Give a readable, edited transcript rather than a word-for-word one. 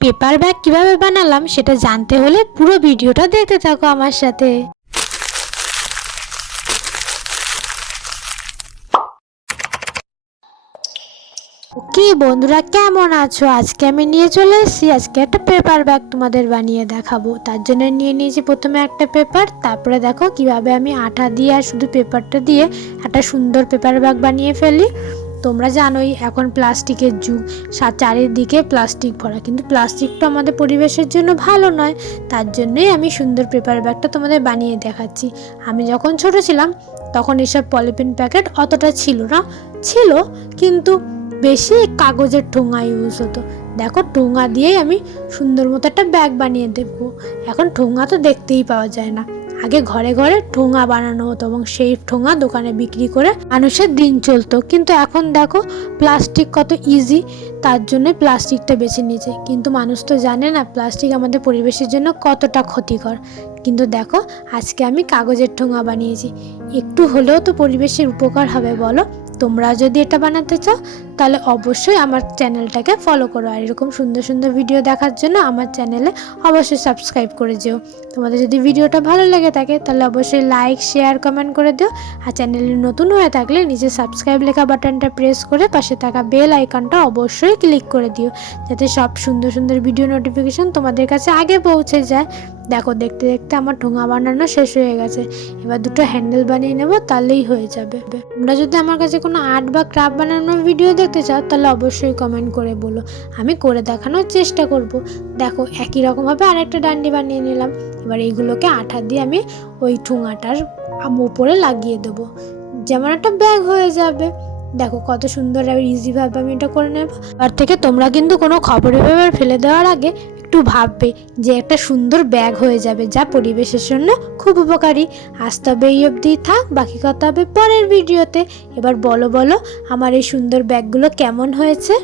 Paper bag কিভাবে বানালাম সেটা জানতে হলে পুরো ভিডিওটা দেখতে থাকো আমার সাথে। ওকে বন্ধুরা, কেমন আছো? আজকে আমি নিয়ে চলে এসেছি আজকে একটা পেপার ব্যাগ তোমাদের বানিয়ে দেখাবো। তার জন্য নিয়ে নিয়েছি প্রথমে একটা পেপার, তারপরে দেখো কিভাবে আমি আঠা দিয়ে আর শুধু পেপারটা দিয়ে একটা সুন্দর পেপার ব্যাগ বানিয়ে ফেলি। তোমরা জানোই এখন প্লাস্টিকের যুগ, চারিদিকে প্লাস্টিক ভরা, কিন্তু প্লাস্টিকটা আমাদের পরিবেশের জন্য ভালো নয়। তার জন্যই আমি সুন্দর পেপার ব্যাগটা তোমাদের বানিয়ে দেখাচ্ছি। আমি যখন ছোট ছিলাম তখন এসব পলিথিন প্যাকেট অতটা ছিল না, ছিল কিন্তু বেশি কাগজের ঠোঙা ইউজ হতো। দেখো ঠোঙা দিয়েই আমি সুন্দর মতো একটা ব্যাগ বানিয়ে দেবো। এখন ঠোঙা তো দেখতেই পাওয়া যায় না, আগে ঘরে ঘরে ঠোঙা বানানো হতো এবং সেই ঠোঙা দোকানে বিক্রি করে মানুষের দিন চলতো। কিন্তু এখন দেখো প্লাস্টিক কত ইজি, তার জন্য প্লাস্টিকটা বেছে নিয়েছে। কিন্তু মানুষ তো জানে না প্লাস্টিক আমাদের পরিবেশের জন্য কতটা ক্ষতিকর। কিন্তু দেখো আজকে আমি কাগজের ঠোঙা বানিয়েছি, একটু হলেও তো পরিবেশের উপকার হবে বলো। তোমরা যদি এটা বানাতে চাও তাহলে অবশ্যই আমার চ্যানেলটাকে ফলো করো, আর এরকম সুন্দর সুন্দর ভিডিও দেখার জন্য আমার চ্যানেলে অবশ্যই সাবস্ক্রাইব করে যেও। তোমাদের যদি ভিডিওটা ভালো লেগে থাকে তাহলে অবশ্যই লাইক, শেয়ার, কমেন্ট করে দিও। আর চ্যানেলে নতুন হয়ে থাকলে নিচে সাবস্ক্রাইব লেখা বাটনটা প্রেস করে পাশে থাকা বেল আইকনটা অবশ্যই ক্লিক করে দিও, যাতে সব সুন্দর সুন্দর ভিডিও নোটিফিকেশন তোমাদের কাছে আগে পৌঁছে যায়। দেখো দেখতে দেখতে আমার ঠোঙা বানানো শেষ হয়ে গেছে। এবার দুটো হ্যান্ডেল বানিয়ে নেব, তাহলেই হয়ে যাবে। তোমরা যদি আমার কাছে কোনো আর্ট বা ক্রাফট বানানোর ভিডিও দেখতে চাও তাহলে অবশ্যই কমেন্ট করে বলো, আমি করে দেখানোর চেষ্টা করব। দেখো একই রকমভাবে আরেকটা ডান্ডি বানিয়ে নিলাম। এবার এইগুলোকে আঠা দিয়ে আমি ওই ঠোঙাটার উপরে লাগিয়ে দেবো, যেমন একটা ব্যাগ হয়ে যাবে। দেখো কত সুন্দর আর ইজিভাবে আমি এটা করে নেব। এবার থেকে তোমরা কিন্তু কোনো খবরের পেপার ফেলে দেওয়ার আগে একটু ভাববে যে একটা সুন্দর ব্যাগ হয়ে যাবে, যা পরিবেশের জন্য খুব উপকারী। আজ তবে এই অবধি থাক, বাকি কথা হবে পরের ভিডিওতে। এবার বলো আমার এই সুন্দর ব্যাগগুলো কেমন হয়েছে।